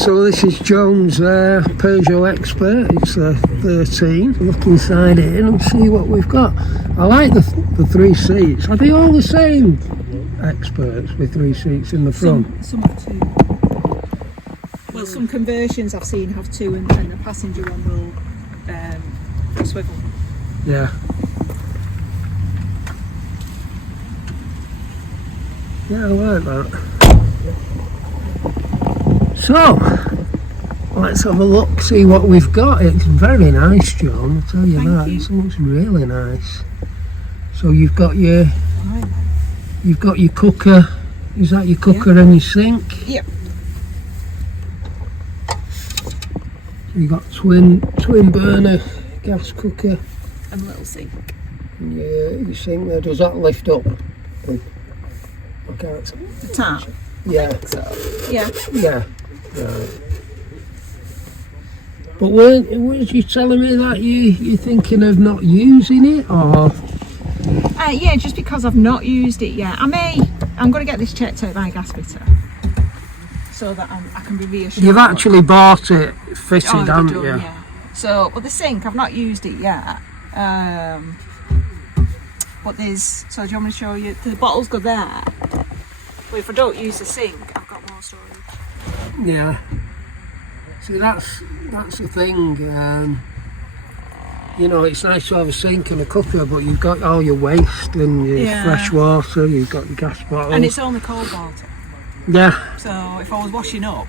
so this is John's Peugeot Expert. It's a 13. Look inside it and see what we've got. I like the 3 seats. Are they all the same Experts with 3 seats in the front? Some have 2. Well, some conversions I've seen have 2 and the passenger one will swivel. Yeah. Yeah, I like that. So, let's have a look, see what we've got. It's very nice, John, I'll tell you that. It looks really nice. So you've got your cooker. Is that your cooker and your sink? Yep. You've got twin burner gas cooker. And a little sink. And your sink there, does that lift up? I can't see. The tap? Yeah. So, yeah. Yeah. Right. But weren't you telling me that you're thinking of not using it, or? Yeah, just because I've not used it yet. I'm going to get this checked out by a gas fitter, so that I can be reassured. You've actually bought it fitted, haven't you? Yeah. So, but the sink, I've not used it yet. But there's, so do you want me to show you? The bottles go there. But if I don't use the sink, I've got more storage. Yeah. See, that's the thing. You know, it's nice to have a sink and a cooker, but you've got all your waste and your fresh water. You've got your gas bottles. And it's only cold water. Yeah. So if I was washing up,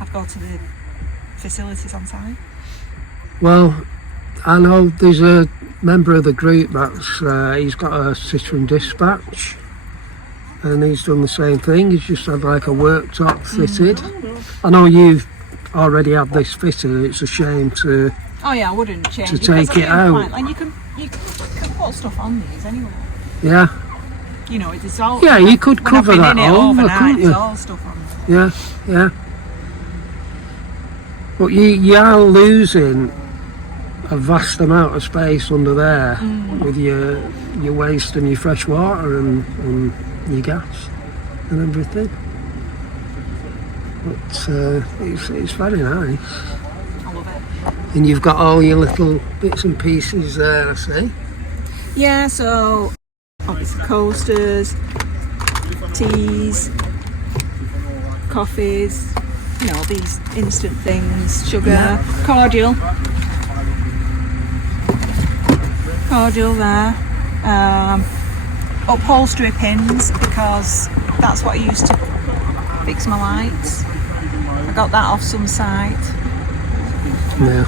I'd go to the facilities on site. Well, I know there's a member of the group that's he's got a Citroen Dispatch, and he's done the same thing. He's just had like a worktop fitted. I know you've already had this fitted. It's a shame to. Oh yeah, I wouldn't change to take it out. And you can put stuff on these anyway. Yeah. You know, it's all. Yeah, you could cover that over, couldn't you? It's all stuff on there. Yeah, yeah. But you are losing a vast amount of space under there with your waste and your fresh water and your gas and everything. But it's very nice. I love it. And you've got all your little bits and pieces there, I see. Yeah, so obviously coasters, teas, coffees, you know, these instant things, sugar, cordial there, upholstery pins, because that's what I used to fix my lights. I got that off some site. Yeah.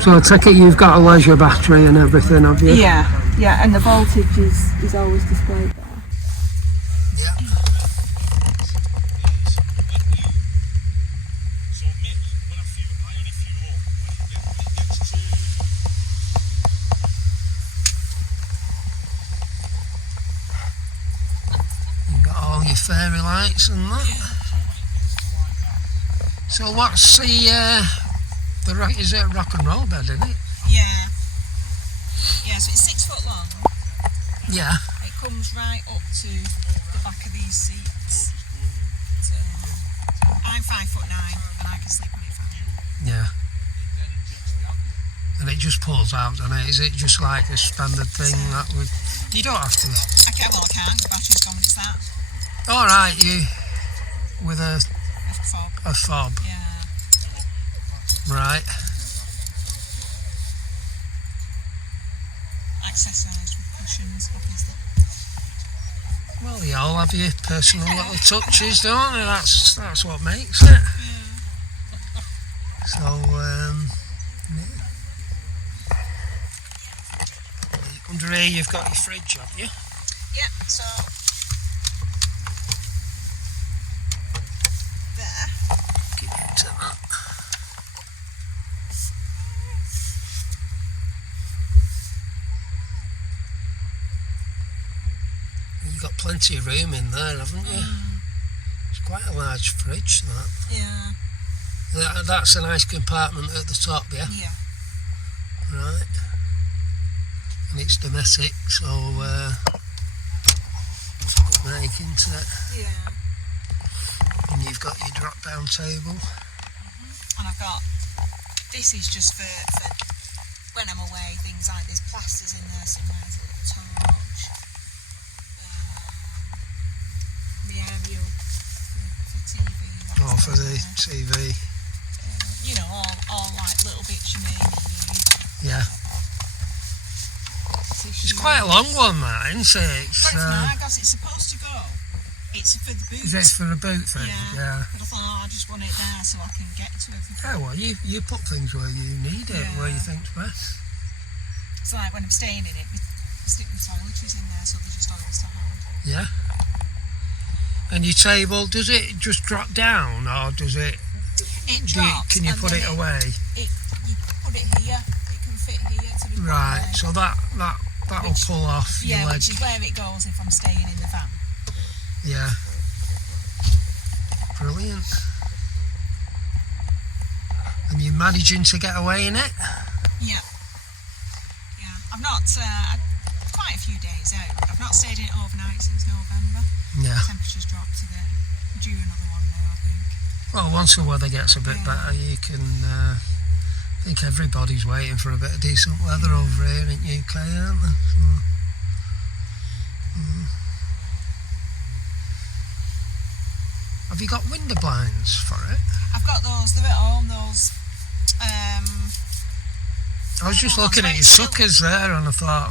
So I take it you've got a leisure battery and everything, have you? Yeah, and the voltage is always displayed there. Yeah. You've got all your fairy lights and that. So what's is it a rock and roll bed, isn't it? Yeah. Yeah, so it's 6 foot long. Yeah. It comes right up to the back of these seats. So I'm 5'9" and I can sleep on it fine. Yeah. And it just pulls out, doesn't it? Is it just like a standard thing that would? You don't have to. I can't. The battery's gone when it's that. All right, you with a fob. A fob. Yeah. Right. Accessorised with cushions, obviously. Well, you all have your personal little touches, don't you? That's what makes it. Yeah. So, under here you've got your fridge, haven't you? Yeah, so there. Get into that. You've got plenty of room in there, haven't you? It's quite a large fridge, that. Yeah. That's a nice compartment at the top, yeah? Yeah. Right. And it's domestic, so it's a good make, isn't it? Yeah. you've got your drop down table. And I've got, this is just for when I'm away, things like there's plasters in there somewhere, there's a little torch, the aerial for TV. Oh, for the TV. You know, all like little bits you may need. Yeah. It's quite a long one, that, isn't it? It's not, because it's supposed to go. It's for the boot. Is it for the boot thing? Yeah. But I thought, I just want it there so I can get to everything. Yeah, well, you put things where you need it, where you think's best. It's like when I'm staying in it, I stick my toiletries in there so they're just always to hold. Yeah. And your table, does it just drop down, or does it? It drops. Can you put it away? You put it here. It can fit here to be put right. away. So that'll pull off your leg. Which is where it goes if I'm staying in the van. Yeah. Brilliant. And you're managing to get away in it? Yeah. Yeah. I've not, quite a few days out, but I've not stayed in it overnight since November. Yeah. Temperature's dropped a bit. We're due another one now, I think. Well, once the weather gets a bit better, you can, I think everybody's waiting for a bit of decent weather over here in UK, aren't they? So, Have you got window blinds for it? I've got those, they're at home, those, I was just looking at your suckers there and I thought,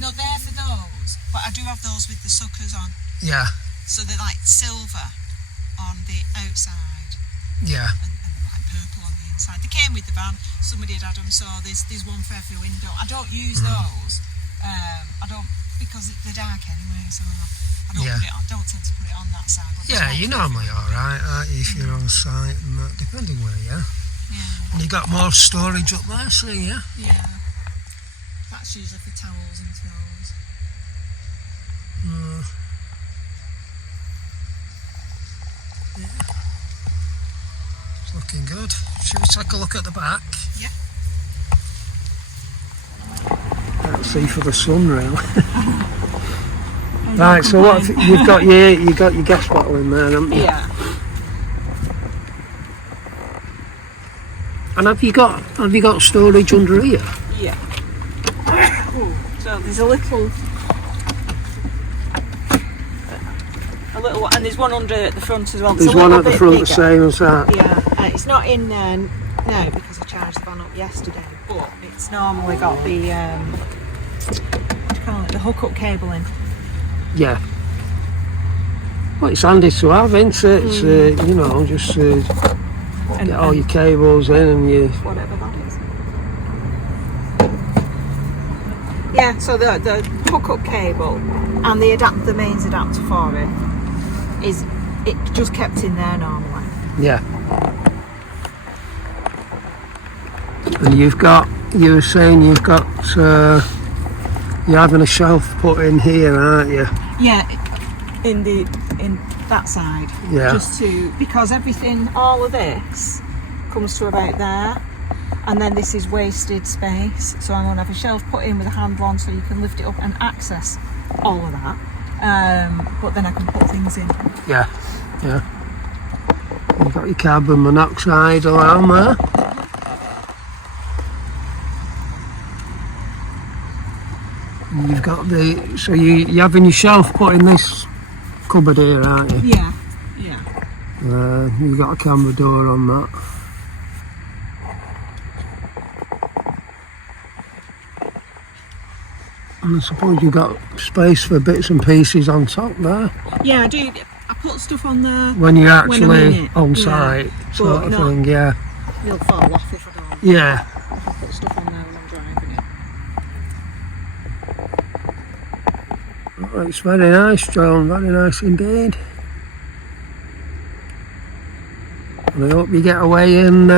no, they're for those, but I do have those with the suckers on. Yeah. So they're like silver on the outside. Yeah. And like purple on the inside. They came with the van, somebody had them, so there's one for every window. I don't use those, I don't, because they're dark anyway, so I don't put it on, don't tend to put it on that side. Yeah, you're normally alright, aren't you, if you're on site and that, depending where you are. Yeah. And you got more storage up there, so yeah? Yeah. That's usually for towels and throws. Yeah. It's looking good. Should we take a look at the back? Yeah. Let's see for the sun, really. Right, so what you've got your gas bottle in there, haven't you? Yeah. And have you got storage under here? Yeah. So there's a little one, and there's one under at the front as well. There's one at the front the same as that. Yeah, it's not in there now because I charged the van up yesterday, but it's normally got the what do you call it, the hookup cable in. Yeah. Well, it's handy to have, isn't it? It's, you know, just get all your cables in and you... Whatever that is. Yeah, so the hookup cable and the mains adapter for it just kept in there normally. Yeah. And you were saying you've got... you're having a shelf put in here, aren't you? Yeah, in that side. Yeah. Because all of this comes to about there, and then this is wasted space. So I'm going to have a shelf put in with a handle on, so you can lift it up and access all of that. But then I can put things in. Yeah. Yeah. You've got your carbon monoxide alarm there. You've got so you're having your shelf put in this cupboard here, aren't you? Yeah, yeah. You've got a camera door on that. And I suppose you've got space for bits and pieces on top there. Yeah, I do. I put stuff on there when you're actually when on site, sort of thing. Yeah. It'll fall off if I don't. Yeah. I put stuff on there when I'm driving it. Oh, it's very nice, John. Very nice indeed. And I hope you get away and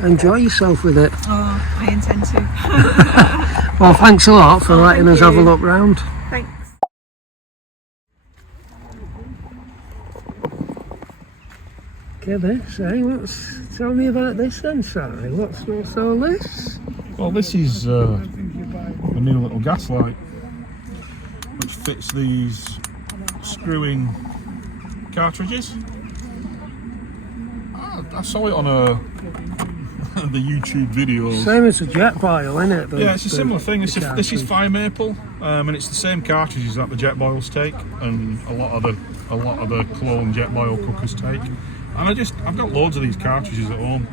enjoy yourself with it. Oh, I intend to. Well, thanks a lot for letting us have a look round. Thanks. Okay, this, tell me about this then, Sally. What's all this? Well, this is a new little gas light which fits these screw-in cartridges. I saw it on the YouTube videos. Same as a jet boil, isn't it? Yeah, it's a similar thing. This is fire maple, and it's the same cartridges that the jet boils take, and a lot of the clone jet boil cookers take. And I've got loads of these cartridges at home,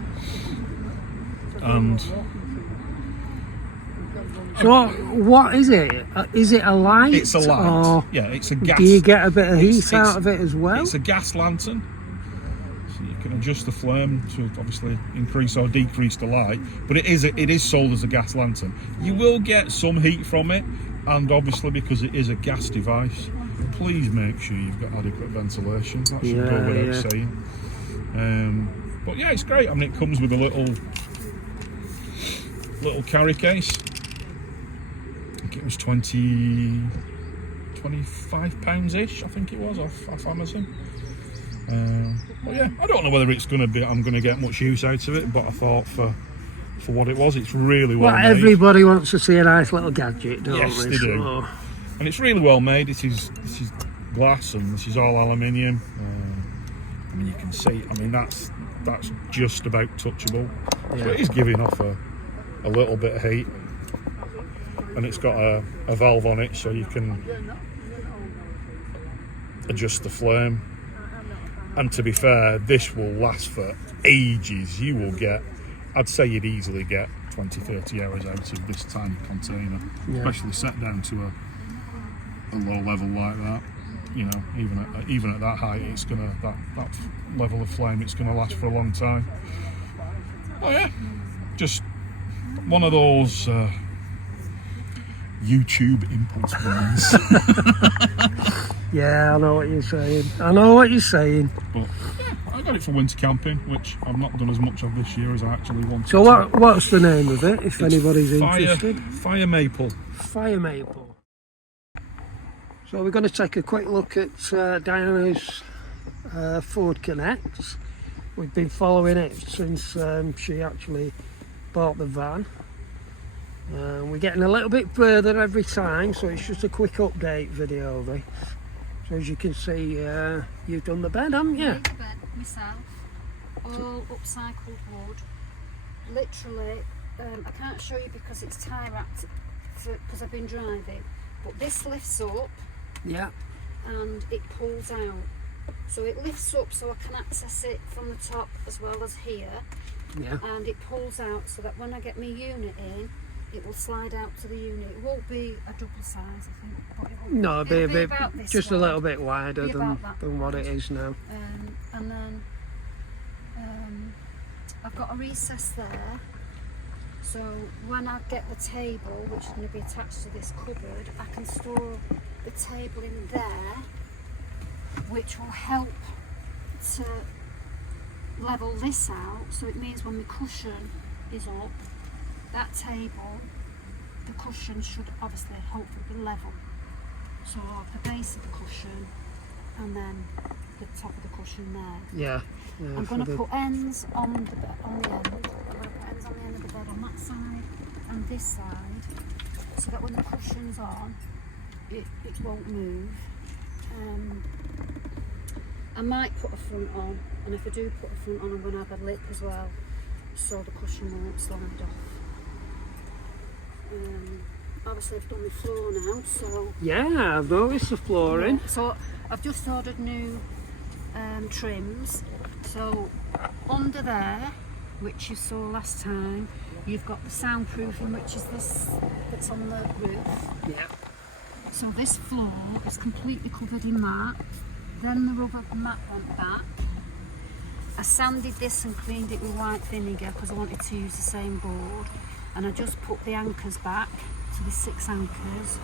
and so what is it? Is it a light? it's a light. Or Yeah, it's a gas. do you get a bit of heat it's- out of it as well? It's a gas lantern, so you can adjust the flame to obviously increase or decrease the light. But it is sold as a gas lantern. You will get some heat from it, and obviously because it is a gas device, please make sure you've got adequate ventilation. That should go without saying. But yeah, it's great. I mean, it comes with a little carry case. I think it was 25 pounds-ish, I think it was, off Amazon. But yeah, I don't know whether I'm going to get much use out of it, but I thought for what it was, it's really well made. Everybody wants to see a nice little gadget, don't Yes, they? they do. So, And it's really well made. This is glass, and this is all aluminium. I mean, you can see. I mean, that's just about touchable. So it is giving off a little bit of heat, and it's got a valve on it, so you can adjust the flame. And to be fair, this will last for ages. You will get, I'd say you'd easily get 20-30 hours out of this tiny container, especially set down to a low level like that. You know, even at that height, it's gonna that level of flame, it's gonna last for a long time. Oh yeah, just one of those YouTube impulse buys. yeah, I know what you're saying. But yeah, I got it for winter camping, which I've not done as much of this year as I actually wanted. So what's the name of it, if anybody's interested? Fire maple. Fire maple. So we're going to take a quick look at Diana's Ford Connect. We've been following it since she actually bought the van. We're getting a little bit further every time, so it's just a quick update video of it. So as you can see, you've done the bed, haven't you? I made the bed myself, all upcycled wood. Literally, I can't show you because it's tie wrapped because I've been driving, but this lifts up. Yeah. And it pulls out, so it lifts up so I can access it from the top as well as here. Yeah. And it pulls out so that when I get my unit in, it will slide out to the unit. It won't be a double size, I think, but No, it'll be about this just wide. a little bit wider Be about than what it is now. And then I've got a recess there, so when I get the table, which is going to be attached to this cupboard, I can store the table in there, which will help to level this out. So it means when my cushion is up, that table, the cushion should obviously hopefully be level. So the base of the cushion and then the top of the cushion there. Yeah. I'm going to put ends on the end. I'm going to put ends on the end of the bed on that side and this side, so that when the cushion's on, it won't move. I might put a front on, and if I do put a front on, I'm going to have a lip as well, so the cushion won't slide off. Obviously I've done the floor now, so... Yeah, I've noticed the flooring. So I've just ordered new trims. So under there, which you saw last time, you've got the soundproofing, which is this that's on the roof. Yeah. So this floor is completely covered in that. Then the rubber mat went back. I sanded this and cleaned it with white vinegar because I wanted to use the same board. And I just put the anchors back, so there's 6 anchors.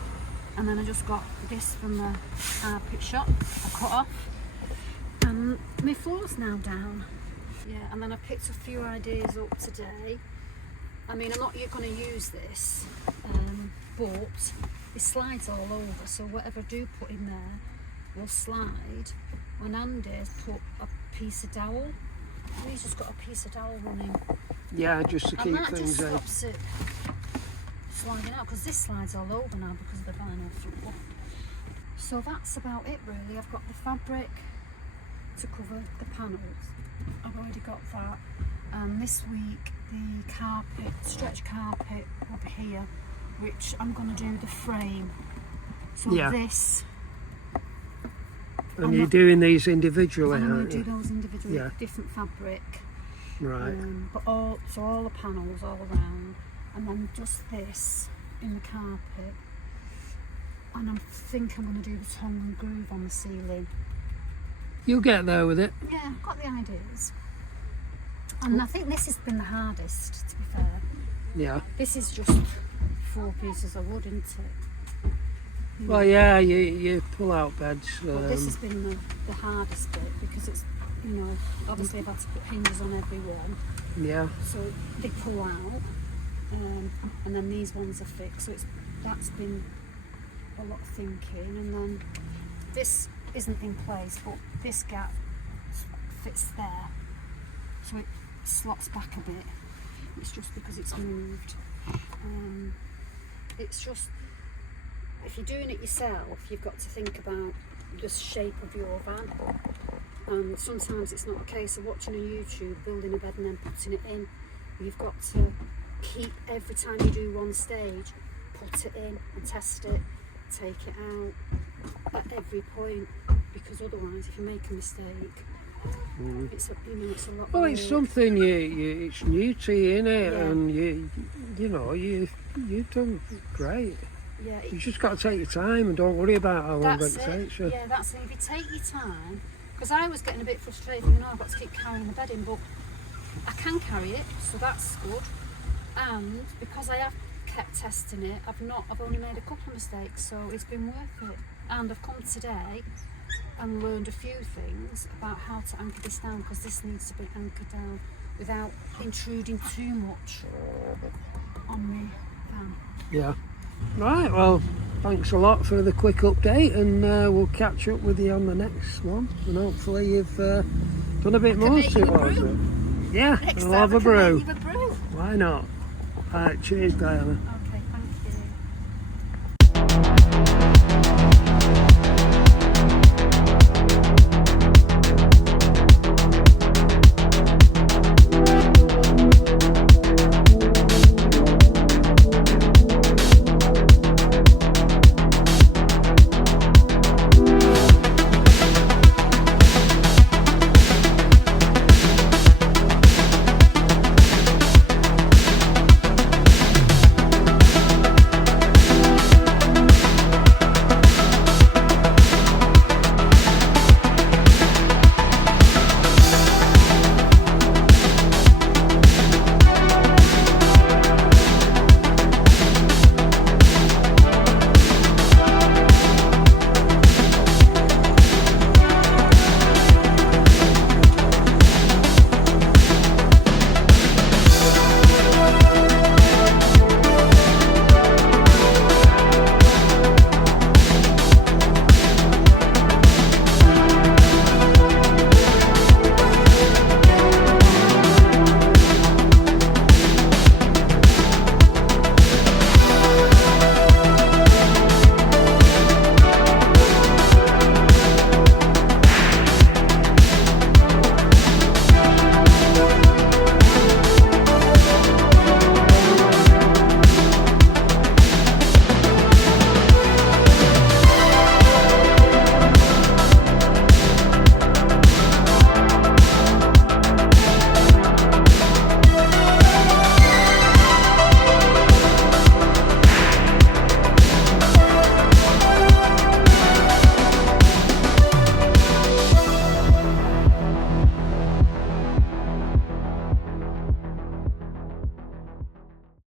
And then I just got this from the carpet shop, I cut off. And my floor's now down. Yeah, and then I picked a few ideas up today. I mean, I'm not going to use this, but it slides all over, so whatever I do put in there will slide. When Andy's put a piece of dowel, he's just got a piece of dowel running. Yeah, just to And keep that things just stops it sliding out, because this slides all over now because of the vinyl floor. So that's about it really. I've got the fabric to cover the panels, I've already got that. And this week the carpet, stretch carpet over here, which I'm going to do the frame. So Yeah. this. And you're doing these individually, I'm going aren't to do you? those individually, Yeah. different fabric. Right. But all the panels all around, and then just this in the carpet. And I think I'm going to do the tongue and groove on the ceiling. You'll get there with it. Yeah, I've got the ideas. And I think this has been the hardest, to be fair. Yeah. This is just 4 pieces of wood, isn't it? Well, yeah, you pull out beds. But this has been the hardest bit because it's, you know, obviously I've had to put hinges on every one. Yeah. So they pull out. And then these ones are fixed. So that's been a lot of thinking. And then this isn't in place, but this gap fits there. So it slots back a bit. It's just because it's moved. It's just, if you're doing it yourself, you've got to think about the shape of your van. And sometimes it's not a case of watching a YouTube, building a bed and then putting it in. You've got to keep, every time you do one stage, put it in and test it, take it out at every point, because otherwise if you make a mistake, it's a lot. Well, of it's work. something it's new to you, innit? Yeah. And you've done great. Yeah, You just got to take your time and don't worry about how long that's it it. takes you. Yeah, that's it. If you take your time, because I was getting a bit frustrated, thinking, I've got to keep carrying the bed in, but I can carry it, so that's good. And because I have kept testing it, I've only made a couple of mistakes, so it's been worth it. And I've come today and learned a few things about how to anchor this down, because this needs to be anchored down without intruding too much on me. Yeah. Right, well, thanks a lot for the quick update, and we'll catch up with you on the next one. And hopefully you've done a bit more make you a towards brew. it. Yeah, Next we'll time have I a can brew. make you a brew. Why not? Alright, cheers, Diana.